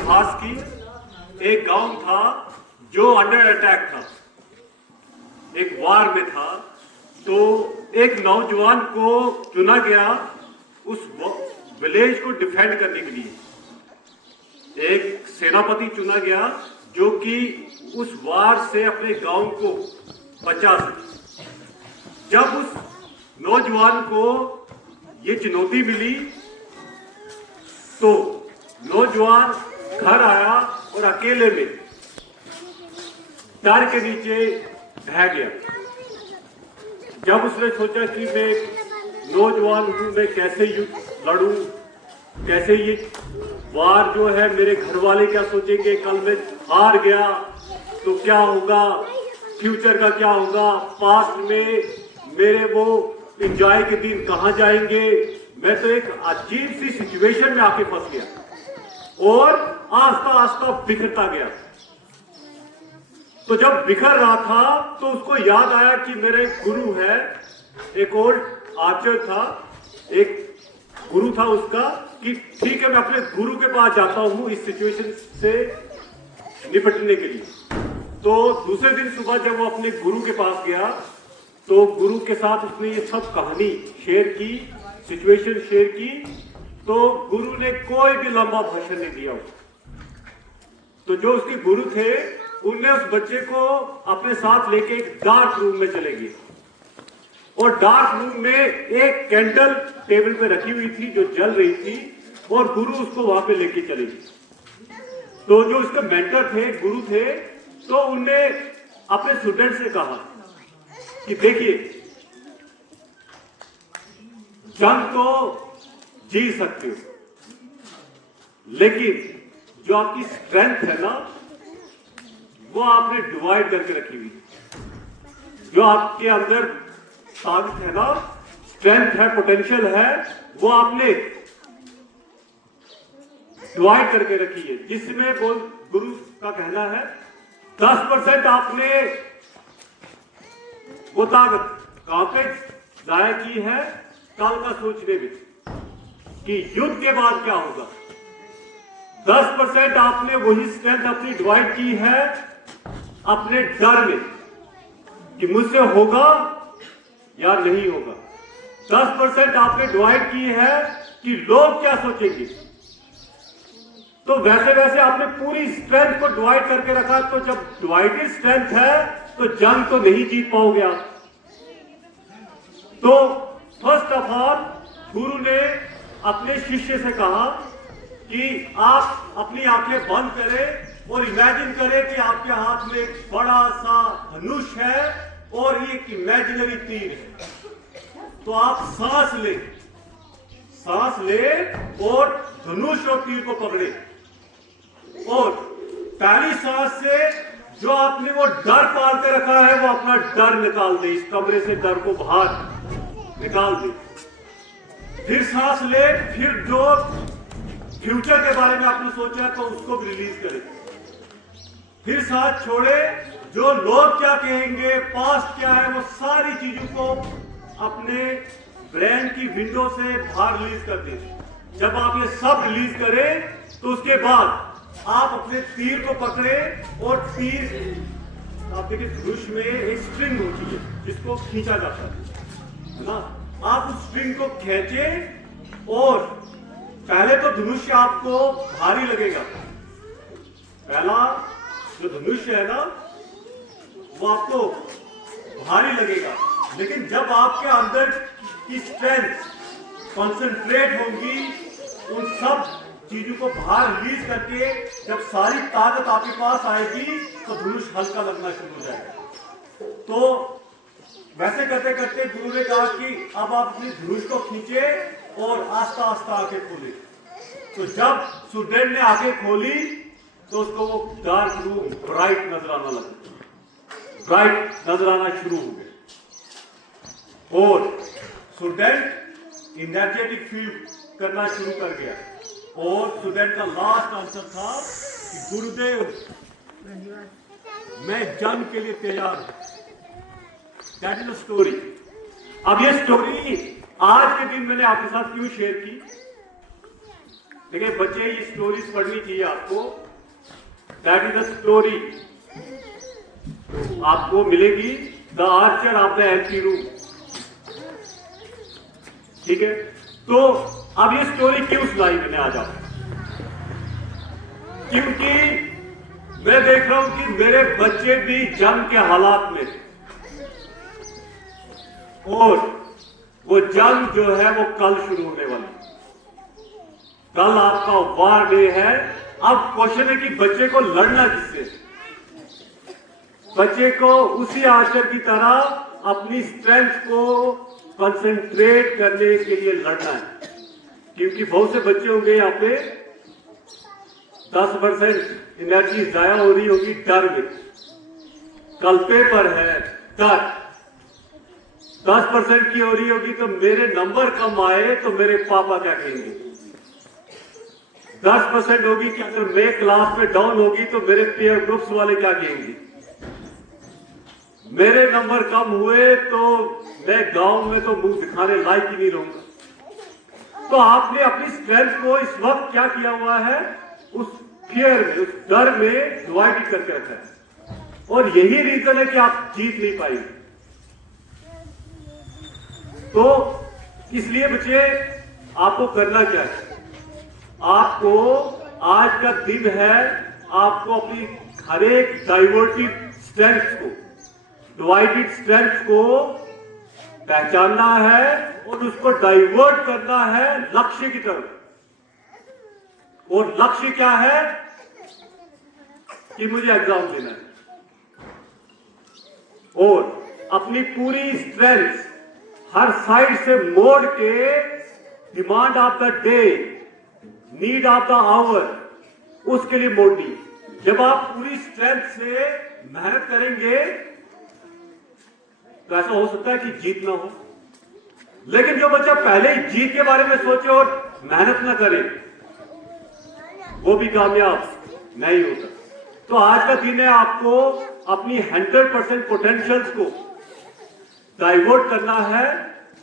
इतिहास की। एक गांव था जो अंडर अटैक था, एक वार में था, तो एक नौजवान को चुना गया उस विलेज को डिफेंड करने के लिए। एक सेनापति चुना गया जो कि उस वार से अपने गांव को बचा सके। जब उस नौजवान को ये चुनौती मिली तो नौजवान घर आया और अकेले में डर के नीचे बह गया। जब उसने सोचा कि मैं नौजवान हूं, मैं कैसे युद्ध लड़ूं, कैसे ये वार जो है, मेरे घर वाले क्या सोचेंगे, कल मैं हार गया तो क्या होगा, फ्यूचर का क्या होगा, पास्ट में मेरे वो एंजॉय के दिन कहां जाएंगे। मैं तो एक अजीब सी सिचुएशन में आके फंस गया और आस्ता आस्ता बिखरता गया। तो जब बिखर रहा था तो उसको याद आया कि मेरा एक गुरु है, एक ओल्ड आर्चर था, एक गुरु था उसका, कि ठीक है मैं अपने गुरु के पास जाता हूं इस सिचुएशन से निपटने के लिए। तो दूसरे दिन सुबह जब वो अपने गुरु के पास गया तो गुरु के साथ उसने ये सब कहानी शेयर की, सिचुएशन शेयर की। तो गुरु ने कोई भी लंबा भाषण नहीं दिया उसको। तो जो उसके गुरु थे उनने उस बच्चे को अपने साथ लेके एक डार्क रूम में चले गए और डार्क रूम में एक कैंडल टेबल पे रखी हुई थी जो जल रही थी और गुरु उसको वहां पे लेके चले गए। तो जो उसके मेंटर थे, गुरु थे, तो उनने अपने स्टूडेंट से कहा कि देखिए, जंग तो जी सकते हो, लेकिन जो आपकी स्ट्रेंथ है ना वो आपने डिवाइड करके रखी हुई। जो आपके अंदर ताकत है ना, स्ट्रेंथ है, पोटेंशियल है, वो आपने डिवाइड करके रखी है। जिसमें वो गुरु का कहना है 10% आपने वो ताकत कहां पे जाया की है, कल का सोचने में कि युद्ध के बाद क्या होगा। 10% आपने वही स्ट्रेंथ अपनी डिवाइड की है अपने डर में कि मुझसे होगा या नहीं होगा। 10% आपने डिवाइड की है कि लोग क्या सोचेंगे। तो वैसे वैसे आपने पूरी स्ट्रेंथ को डिवाइड करके रखा। तो जब डिवाइडेड स्ट्रेंथ है तो जंग तो नहीं जीत पाओगे आप। तो फर्स्ट ऑफ ऑल गुरु ने अपने शिष्य से कहा कि आप अपनी आंखें बंद करें और इमेजिन करें कि आपके हाथ में एक बड़ा सा धनुष है और एक इमेजिनरी तीर है। तो आप सांस ले और धनुष और तीर को पकड़े और पहली सांस से जो आपने वो डर पाल के रखा है वो अपना डर निकाल दे, इस कमरे से डर को बाहर निकाल दे। फिर सांस ले, फिर जो फ्यूचर के बारे में आपने सोचा तो उसको भी रिलीज करें। फिर सांस छोड़े, जो लोग क्या कहेंगे, पास्ट क्या है, वो सारी चीजों को अपने ब्रेन की विंडो से बाहर रिलीज कर दें। जब आप ये सब रिलीज करें तो उसके बाद आप अपने तीर को पकड़े और तीर, आप देखिए धनुष में एक स्ट्रिंग होती है जिसको खींचा जाता है ना। आप उस स्ट्रिंग को खींचे और पहले तो धनुष आपको भारी लगेगा। पहला जो धनुष है ना वो आपको भारी लगेगा, लेकिन जब आपके अंदर की स्ट्रेंथ कंसंट्रेट होगी, उन सब चीजों को बाहर रिलीज करके जब सारी ताकत आपके पास आएगी तो धनुष हल्का लगना शुरू हो जाएगा। तो वैसे करते करते गुरु ने कहा कि अब आप अपनी धनुष को खींचे और आस्ता आस्ता आंखें खोले। तो जब स्टूडेंट ने आंखें खोली तो उसको वो डार्क रूम ब्राइट नजर आना लगा, ब्राइट नजर आना शुरू हो गया और स्टूडेंट एनर्जेटिक फील करना शुरू कर गया। और स्टूडेंट का लास्ट आंसर था कि गुरुदेव मैं जंग के लिए तैयार हूं। That is a story. अब ये स्टोरी आज के दिन मैंने आपके साथ क्यों शेयर की, देखिए बच्चे, ये स्टोरीज पढ़नी चाहिए आपको। दैट इज द स्टोरी आपको मिलेगी, the Archer of the empty room. ठीक है, तो अब ये स्टोरी क्यों सुनाई मैंने आज आपको? क्योंकि मैं देख रहा हूं कि मेरे बच्चे भी जंग के हालात में, और वो जंग जो है वो कल शुरू होने वाली। कल आपका वार डे है। अब क्वेश्चन है कि बच्चे को लड़ना किससे? बच्चे को उसी आर्चर की तरह अपनी स्ट्रेंथ को कंसंट्रेट करने के लिए लड़ना है। क्योंकि बहुत से बच्चे होंगे यहाँ पे 10% एनर्जी जाया हो रही होगी डर में। कल पेपर है, डर 10% की हो रही होगी तो मेरे नंबर कम आए तो मेरे पापा क्या कहेंगे। 10% होगी कि अगर मैं क्लास में डाउन होगी तो मेरे पीयर ग्रुप्स वाले क्या कहेंगे। मेरे नंबर कम हुए तो मैं गांव में तो मुंह दिखाने लायक ही नहीं रहूंगा। तो आपने अपनी स्ट्रेंथ को इस वक्त क्या किया हुआ है, उस फियर में, उस डर में डिवाइड करके रखा है। और यही रीजन है कि आप जीत नहीं पाएंगे। तो इसलिए बच्चे आपको करना क्या है, आपको आज का दिन है, आपको अपनी हर एक डाइवर्टेड स्ट्रेंथ को, डिवाइडेड स्ट्रेंथ को पहचानना है और उसको डाइवर्ट करना है लक्ष्य की तरफ। और लक्ष्य क्या है कि मुझे एग्जाम देना है, और अपनी पूरी स्ट्रेंथ हर साइड से मोड़ के demand of the day, need of the hour, उसके लिए मोड़नी। जब आप पूरी स्ट्रेंथ से मेहनत करेंगे तो ऐसा हो सकता है कि जीत ना हो। लेकिन जो बच्चा पहले ही जीत के बारे में सोचे और मेहनत ना करे, वो भी कामयाब नहीं होता। तो आज का दिन है आपको अपनी 100% पोटेंशियल्स को डाइवर्ट करना है।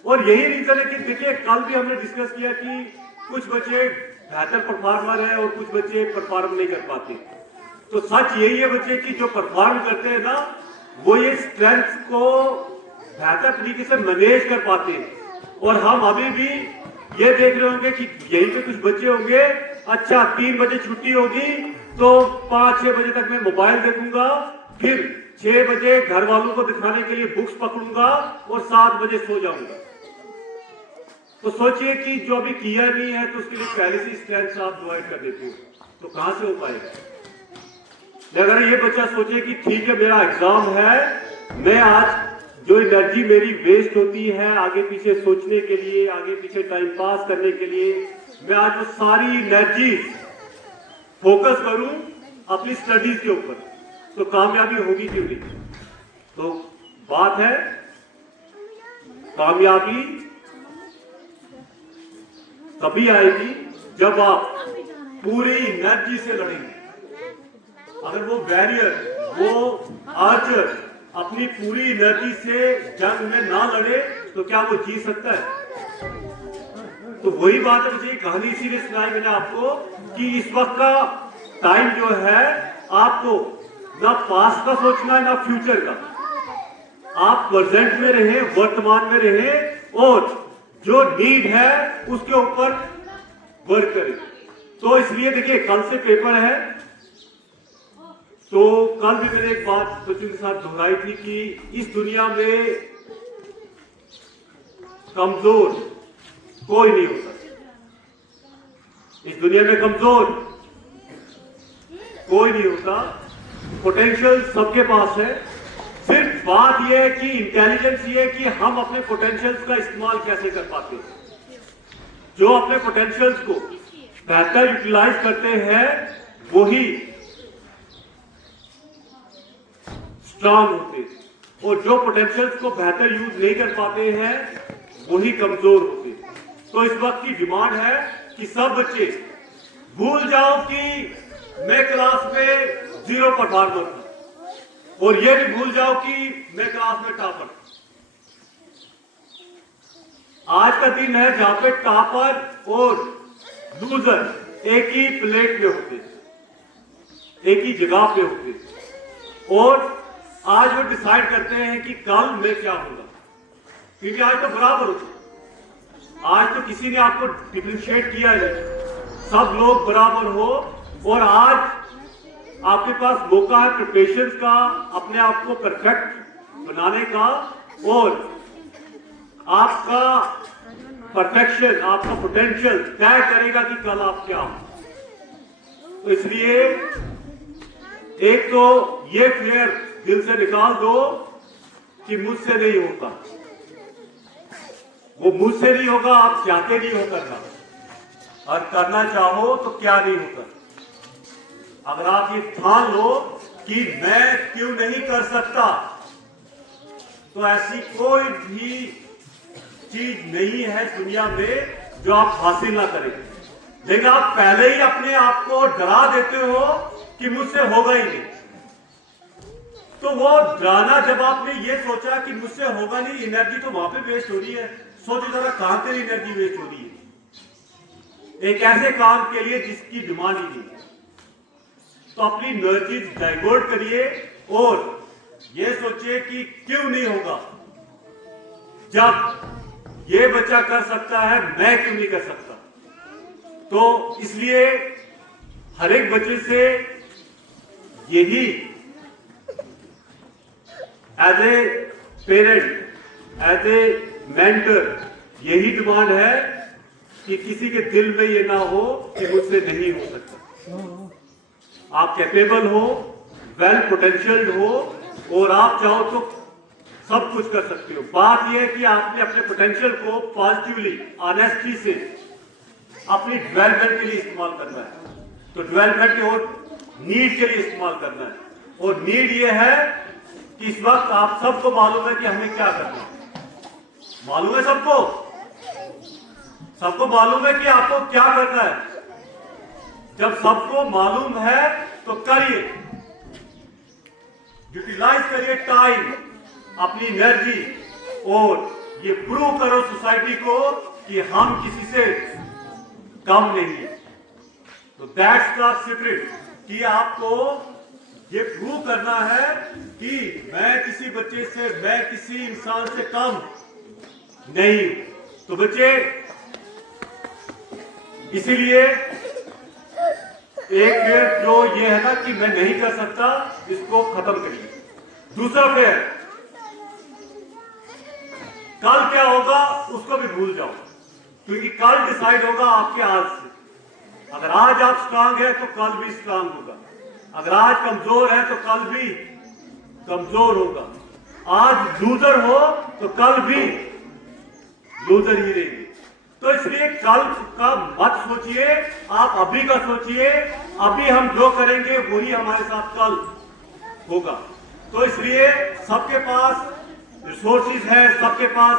और यही रीजन है कि देखिए, कल भी हमने डिस्कस किया कि कुछ बच्चे बेहतर परफॉर्मर है और कुछ बच्चे परफॉर्म नहीं कर पाते। तो सच यही है बच्चे कि जो परफॉर्म करते हैं ना, वो ये स्ट्रेंथ को बेहतर तरीके से मैनेज कर पाते हैं। और हम अभी भी ये देख रहे होंगे कि यहीं पे कुछ बच्चे होंगे, अच्छा 3 बजे छुट्टी होगी तो 5-6 बजे तक मैं मोबाइल देखूंगा, फिर 6 बजे घर वालों को दिखाने के लिए बुक्स पकड़ूंगा और 7 बजे सो जाऊंगा। तो सोचिए कि जो अभी किया नहीं है तो उसके लिए पहले से स्ट्रेंथ आप डिवाइड कर देते हो, तो कहां से हो पाएगा। अगर ये बच्चा सोचे कि ठीक है मेरा एग्जाम है, मैं आज जो एनर्जी मेरी वेस्ट होती है आगे पीछे सोचने के लिए, आगे पीछे टाइम पास करने के लिए, मैं आज वो सारी एनर्जी फोकस करूं अपनी स्टडीज के ऊपर, तो कामयाबी होगी क्यों नहीं। तो बात है कामयाबी तभी आएगी जब आप पूरी एनर्जी से लड़ेंगे। अगर वो बैरियर, वो आर्चर अपनी पूरी एनर्जी से जंग में ना लड़े तो क्या वो जीत सकता है। तो वही बात है मुझे कहानी इसीलिए सुनाई मैंने आपको कि इस वक्त का टाइम जो है, आपको ना पास्ट का सोचना है ना फ्यूचर का। आप प्रेजेंट में रहें, वर्तमान में रहें और जो नीड है उसके ऊपर वर्क करें। तो इसलिए देखिए, कल से पेपर है, तो कल भी मैंने एक बात बच्चों के साथ दोहराई थी कि इस दुनिया में कमजोर कोई नहीं होता। इस दुनिया में कमजोर कोई नहीं होता, पोटेंशियल सबके पास है। सिर्फ बात यह है कि इंटेलिजेंस ये है कि हम अपने पोटेंशियल्स का इस्तेमाल कैसे कर पाते हैं। जो अपने पोटेंशियल्स को बेहतर यूटिलाइज करते हैं वही स्ट्रांग होते हैं, और जो पोटेंशियल्स को बेहतर यूज नहीं कर पाते हैं वही कमजोर होते हैं। तो इस वक्त की डिमांड है कि सब बच्चे भूल जाओ कि मैं क्लास में 0 परफॉर्मर था, और ये भी भूल जाओ कि मैं क्लास में टॉपर। आज का दिन है जहां पे टॉपर और लूजर एक ही प्लेट में होते, एक ही जगह पे होते, और आज वो डिसाइड करते हैं कि कल मैं क्या होगा, क्योंकि आज तो बराबर होते, आज तो किसी ने आपको डिफरेंशिएट किया नहीं, सब लोग बराबर हो। और आज आपके पास मौका है प्रिपरेशन का, अपने आप को परफेक्ट बनाने का, और आपका परफेक्शन, आपका पोटेंशियल तय करेगा कि कल आप क्या हो। तो इसलिए एक तो ये फियर दिल से निकाल दो कि मुझसे नहीं होता, वो मुझसे नहीं होगा, आप चाहते नहीं हो करना, और करना चाहो तो क्या नहीं होता। अगर आप ये ठान लो कि मैं क्यों नहीं कर सकता, तो ऐसी कोई भी चीज नहीं है दुनिया में जो आप हासिल ना करें। लेकिन आप पहले ही अपने आप को डरा देते हो कि मुझसे होगा ही नहीं, तो वो डराना, जब आपने ये सोचा कि मुझसे होगा नहीं, एनर्जी तो वहां पे वेस्ट हो रही है। सोचो जरा कहां तेरी एनर्जी वेस्ट हो रही है एक ऐसे काम के लिए जिसकी डिमांड ही नहीं है। तो अपनी एनर्जी डाइवर्ट करिए और ये सोचिए कि क्यों नहीं होगा, जब ये बच्चा कर सकता है मैं क्यों नहीं कर सकता। तो इसलिए हर एक बच्चे से यही as a parent, as a mentor, यही डिमांड है कि किसी के दिल में ये ना हो कि मुझसे नहीं हो सकता। आप कैपेबल हो, वेल पोटेंशियल्ड हो, और आप चाहो तो सब कुछ कर सकते हो। बात यह है कि आपने अपने पोटेंशियल को पॉजिटिवली, ऑनेस्टी से अपनी डेवलपमेंट के लिए इस्तेमाल करना है। तो डेवलपमेंट और नीड के लिए इस्तेमाल करना है। और नीड ये है कि इस वक्त आप सबको मालूम है कि हमें क्या करना है। मालूम है सबको, सबको मालूम है कि आपको क्या करना है। जब सबको मालूम है तो करिए, यूटिलाइज करिए टाइम, अपनी एनर्जी, और ये प्रूव करो सोसाइटी को कि हम किसी से कम नहीं है। तो दैट्स द सीक्रेट, कि आपको ये प्रूव करना है कि मैं किसी बच्चे से, मैं किसी इंसान से कम नहीं। तो बच्चे, इसीलिए एक फेयर जो ये है ना कि मैं नहीं कर सकता, इसको खत्म करिए। दूसरा फेयर, कल क्या होगा उसको भी भूल जाओ, क्योंकि कल डिसाइड होगा आपके आज से। अगर आज आप स्ट्रांग है तो कल भी स्ट्रांग होगा, अगर आज कमजोर है तो कल भी कमजोर होगा। आज लूजर हो तो कल भी लूजर ही रहेंगे। तो इसलिए कल का मत सोचिए, आप अभी का सोचिए। अभी हम जो करेंगे वही हमारे साथ कल होगा। तो इसलिए सबके पास रिसोर्सेज है, सबके पास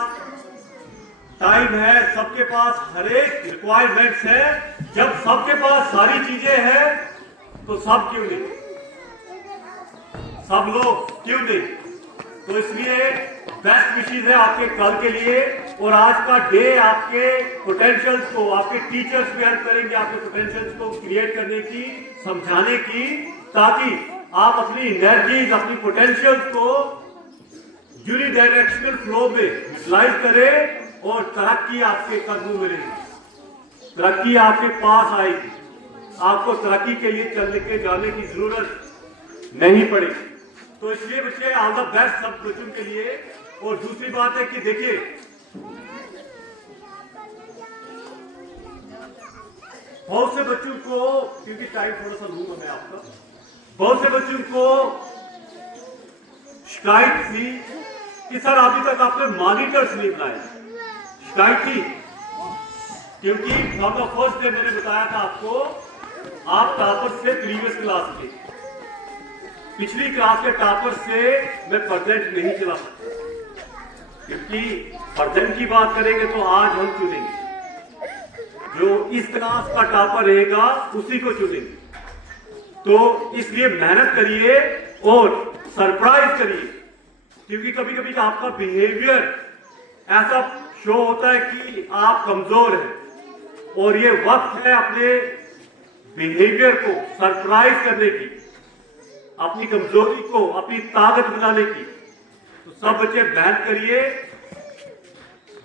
टाइम है, सबके पास हर एक रिक्वायरमेंट्स है। जब सबके पास सारी चीजें हैं तो सब क्यों नहीं, सब लोग क्यों नहीं। तो इसलिए बेस्ट विशेष है आपके कल के लिए। और आज का डे आपके पोटेंशियल्स को, आपके टीचर्स भी हेल्प करेंगे आपके पोटेंशियल्स को क्रिएट करने की, समझाने की, ताकि आप अपनी एनर्जीज, अपनी पोटेंशियल्स को यूनिडायरेक्शनल फ्लो में यूटिलाइज करें और तरक्की आपके कदमों में रहेगी, तरक्की आपके पास आएगी। आपको तरक्की के लिए चलने के जाने की जरूरत नहीं पड़ेगी। तो इसलिए बच्चे, ऑल द बेस्ट सब बच्चों के लिए। और दूसरी बात है कि देखिए, बहुत से बच्चों को, क्योंकि टाइम थोड़ा सा लूंगा मैं आपका, बहुत से बच्चों को शिकायत थी कि सर अभी तक आपने मॉनिटर्स नहीं बनाए। शिकायत थी क्योंकि फ्रॉम द फर्स्ट डे मैंने बताया था आपको, आप टॉपर से प्रीवियस क्लास के, पिछली क्लास के टॉपर से मैं प्रेजेंट नहीं चला सकता, क्योंकि प्रेजेंट की बात करेंगे तो आज हम चुनेंगे, जो इस क्लास का टॉपर रहेगा उसी को चुनेंगे। तो इसलिए मेहनत करिए और सरप्राइज करिए, क्योंकि कभी कभी आपका बिहेवियर ऐसा शो होता है कि आप कमजोर हैं, और ये वक्त है अपने बिहेवियर को सरप्राइज करने की, अपनी कमजोरी को अपनी ताकत बनाने की। तो सब बच्चे मेहनत करिए।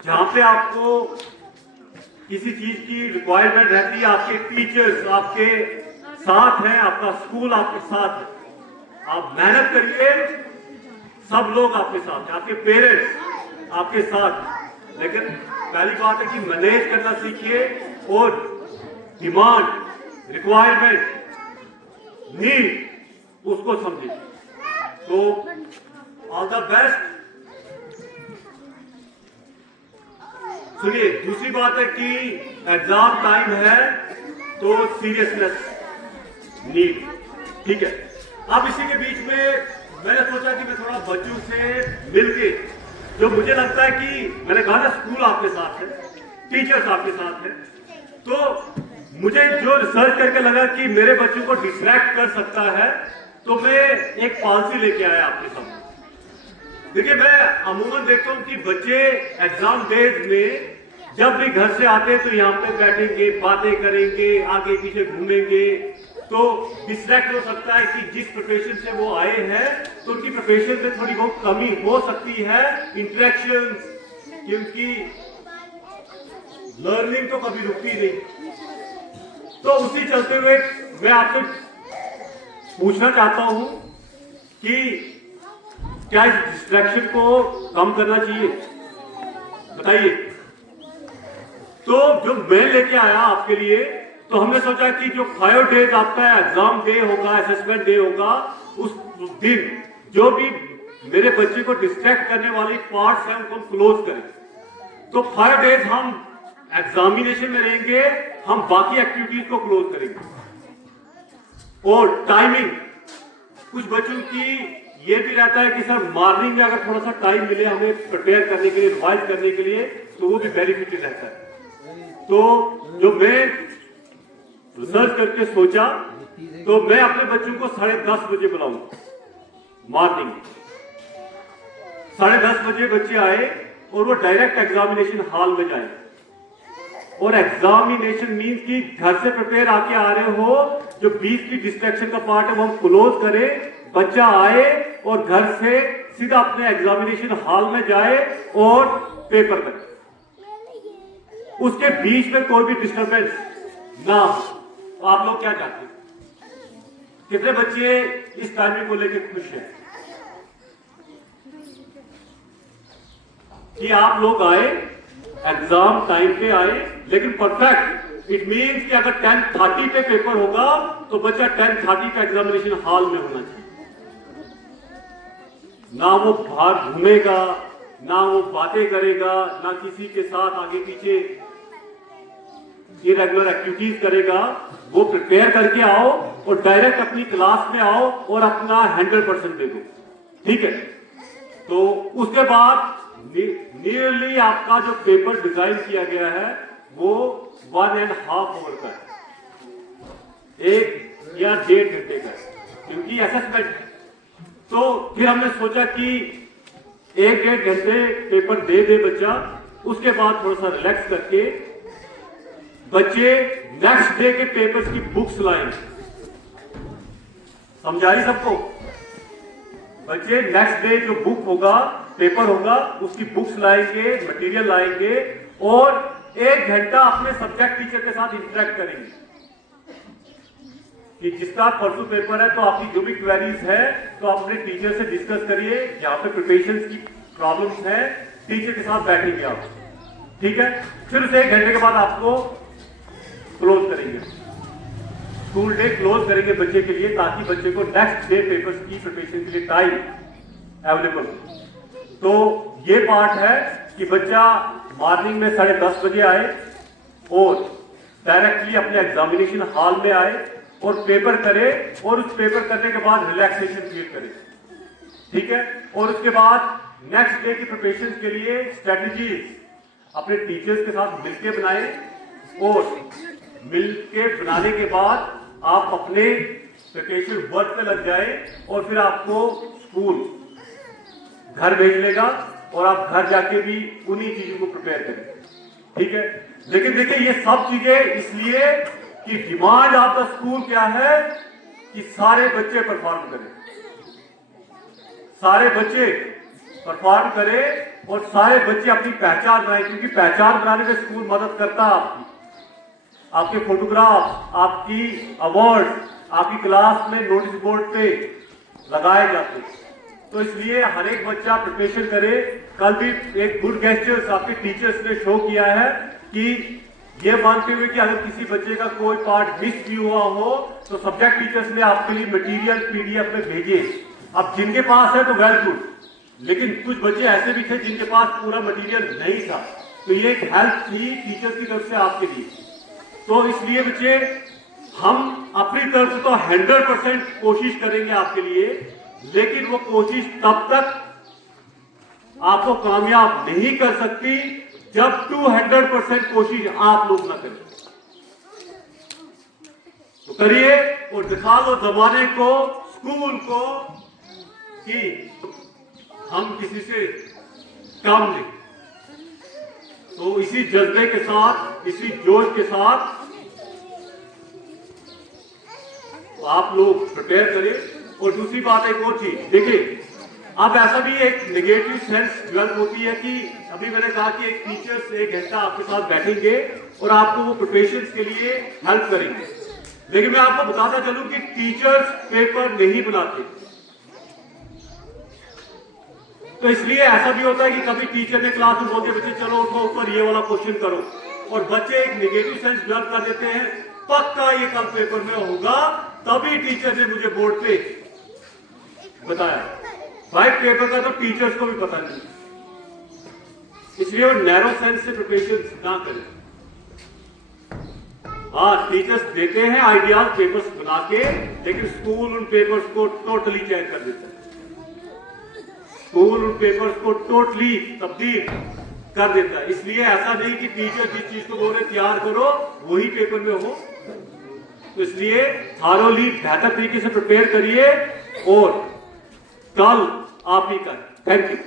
जहां पे आपको किसी चीज की रिक्वायरमेंट रहती है, आपके टीचर्स आपके साथ हैं, आपका स्कूल आपके साथ है, आप मेहनत करिए। सब लोग आपके साथ हैं, आपके पेरेंट्स आपके साथ। लेकिन पहली बात है कि मैनेज करना सीखिए और डिमांड, रिक्वायरमेंट, नीड उसको समझिए। तो ऑल द बेस्ट। सुनिए, दूसरी बात है कि एग्जाम टाइम है तो सीरियसनेस नीड, ठीक है। अब इसी के बीच में मैंने सोचा कि मैं थोड़ा बच्चों से मिलके, जो मुझे लगता है कि मैंने कहा ना स्कूल आपके साथ है, टीचर्स आपके साथ है, तो मुझे जो रिसर्च करके लगा कि मेरे बच्चों को डिस्ट्रैक्ट कर सकता है, तो मैं एक पॉलिसी लेके आया आपके सामने। देखिए, मैं अमूमन देखता हूं कि बच्चे एग्जाम डेज में जब भी घर से आते हैं तो यहाँ पे बैठेंगे, बातें करेंगे, आगे पीछे घूमेंगे, तो डिस्ट्रैक्ट हो सकता है कि जिस प्रिपरेशन से वो आए हैं तो उनकी प्रिपरेशन में थोड़ी बहुत कमी हो सकती है, इंटरेक्शन, क्योंकि लर्निंग तो कभी रुकती नहीं। तो उसी चलते हुए मैं आपसे पूछना चाहता हूं कि क्या इस डिस्ट्रैक्शन को कम करना चाहिए, बताइए। तो जो मैं लेके आया आपके लिए, तो हमने सोचा कि जो 5 डेज आपका एग्जाम डे होगा, असेसमेंट डे होगा, उस दिन जो भी मेरे बच्चे को डिस्ट्रैक्ट करने वाली पार्ट्स हैं उनको क्लोज करें। तो 5 डेज हम एग्जामिनेशन में रहेंगे, हम बाकी एक्टिविटीज को क्लोज करेंगे। और टाइमिंग, कुछ बच्चों की ये भी रहता है कि सर मॉर्निंग में अगर थोड़ा सा टाइम मिले हमें प्रिपेयर करने के लिए, रिवाइज करने के लिए, तो वो भी बेनिफिट रहता है। तो जो मैं रिसर्च करके सोचा, तो मैं अपने बच्चों को 10:30 बजे बुलाऊंगा मॉर्निंग। 10:30 बजे बच्चे आए और वो डायरेक्ट एग्जामिनेशन हॉल में जाए। और एग्जामिनेशन मीन्स कि घर से प्रिपेयर आके आ रहे हो, जो बीच की डिस्ट्रैक्शन का पार्ट है वो हम क्लोज करें, बच्चा आए और घर से सीधा अपने एग्जामिनेशन हॉल में जाए और पेपर करे। उसके बीच में कोई भी डिस्टर्बेंस ना हो। तो आप लोग क्या चाहते हैं? कितने बच्चे इस टाइमिंग को लेकर खुश हैं कि आप लोग आए, एग्जाम टाइम पे आए, लेकिन परफेक्ट? इट मीन्स कि अगर 10:30 पे पेपर होगा तो बच्चा 10:30 पे एग्जामिनेशन हॉल में होना चाहिए। ना वो बाहर घूमेगा, ना वो बातें करेगा, ना किसी के साथ आगे पीछे इरेगुलर एक्टिविटीज करेगा। वो प्रिपेयर करके आओ और डायरेक्ट अपनी क्लास में आओ और अपना 100% दे दो, ठीक है। तो उसके बाद नियरली आपका जो पेपर डिजाइन किया गया है वो 1.5 आवर का है, 1 या 1.5 घंटे का है, क्योंकि असेसमेंट है। तो फिर हमने सोचा कि 1-1.5 घंटे पेपर दे बच्चा, उसके बाद थोड़ा सा रिलैक्स करके बच्चे नेक्स्ट डे के पेपर्स की बुक्स लाएंगे। समझा रही सबको? बच्चे नेक्स्ट डे जो बुक होगा, पेपर होगा, उसकी बुक्स लाएंगे, मटेरियल लाएंगे और 1 घंटा अपने सब्जेक्ट टीचर के साथ इंटरेक्ट करेंगे कि जिसका परसों पेपर है तो आपकी जो भी क्वेरीज है तो अपने टीचर से डिस्कस करिए। जहां पे प्रिपरेशन की प्रॉब्लम्स है टीचर के साथ बैठेंगे आप, ठीक है। फिर उसे 1 घंटे के बाद आपको क्लोज करेंगे, स्कूल डे क्लोज करेंगे बच्चे के लिए, ताकि बच्चे को नेक्स्ट डे पेपर्स की प्रिपरेशन के लिए टाइम अवेलेबल हो। तो ये पार्ट है कि बच्चा मॉर्निंग में 10:30 बजे आए और डायरेक्टली अपने एग्जामिनेशन हॉल में आए और पेपर करे, और उस पेपर करने के बाद रिलैक्सेशन पीरियड करे, ठीक है। और उसके बाद नेक्स्ट डे की प्रिपरेशन के लिए स्ट्रेटजीज अपने टीचर्स के साथ मिलकर बनाए, और मिलके बनाने के बाद आप अपने प्रिपरेशन वर्क पे लग जाए, और फिर आपको स्कूल घर भेज लेगा और आप घर जाके भी उन्हीं चीजों को प्रिपेयर करें, ठीक है। लेकिन देखिए, ये सब चीजें इसलिए कि डिमांड ऑफ द स्कूल क्या है कि सारे बच्चे परफॉर्म करें, सारे बच्चे परफॉर्म करें और सारे बच्चे अपनी पहचान बनाएं, क्योंकि पहचान बनाने में स्कूल मदद करता है आपकी। आपके फोटोग्राफ, आपकी अवार्ड आपकी क्लास में नोटिस बोर्ड पे लगाए जाते हैं। तो इसलिए हर एक बच्चा प्रिपरेशन करे। कल भी एक गुड गेस्चर्स आपके टीचर्स ने शो किया है कि ये मानते हुए कि अगर किसी बच्चे का कोई पार्ट मिस भी हुआ हो तो सब्जेक्ट टीचर्स ने आपके लिए मटेरियल पीडीएफ में भेजे। अब जिनके पास है तो वेल गुड, लेकिन कुछ बच्चे ऐसे भी थे जिनके पास पूरा मटेरियल नहीं था, तो ये एक हेल्प थी टीचर्स की तरफ से आपके लिए। तो इसलिए बच्चे हम अपनी तरफ से तो 100% कोशिश करेंगे आपके लिए, लेकिन वो कोशिश तब तक आपको कामयाब नहीं कर सकती जब 200% कोशिश आप लोग ना करें। तो करिए और दिखा लो जमाने को, स्कूल को कि हम किसी से कम नहीं। तो इसी जज्बे के साथ, इसी जोश के साथ तो आप लोग प्रिपेयर करें। और दूसरी बात एक और चीज देखिए, अब ऐसा भी एक नेगेटिव सेंस डेवलप होती है कि अभी मैंने कहा कि एक टीचर्स 1 घंटा आपके साथ बैठेंगे और आपको वो प्रिपरेशन के लिए हेल्प करेंगे, लेकिन मैं आपको बताता चलूं कि टीचर्स पेपर नहीं बनाते। तो इसलिए ऐसा भी होता है कि कभी टीचर ने क्लास में बोल दिया बच्चे चलो उठो ऊपर ये वाला क्वेश्चन करो, और बच्चे एक नेगेटिव सेंस डेवलप कर देते हैं, पक्का ये कल पेपर में होगा, तभी टीचर ने मुझे बोर्ड पे बताया। वाइट पेपर का तो टीचर्स को भी पता नहीं, इसलिए वो नैरो सेंस से प्रिपरेशन ना करें। हाँ, टीचर्स देते हैं आइडियाज पेपर्स बना के, लेकिन स्कूल उन पेपर्स को टोटली चेंज कर देता है। स्कूल उन पेपर्स को टोटली तब्दील कर देता है। इसलिए ऐसा नहीं कि टीचर जिस चीज को बोले तैयार करो वही पेपर में हो। तो इसलिए थारोली बेहतर तरीके से प्रिपेयर करिए और कल आप ही करें। Thank you.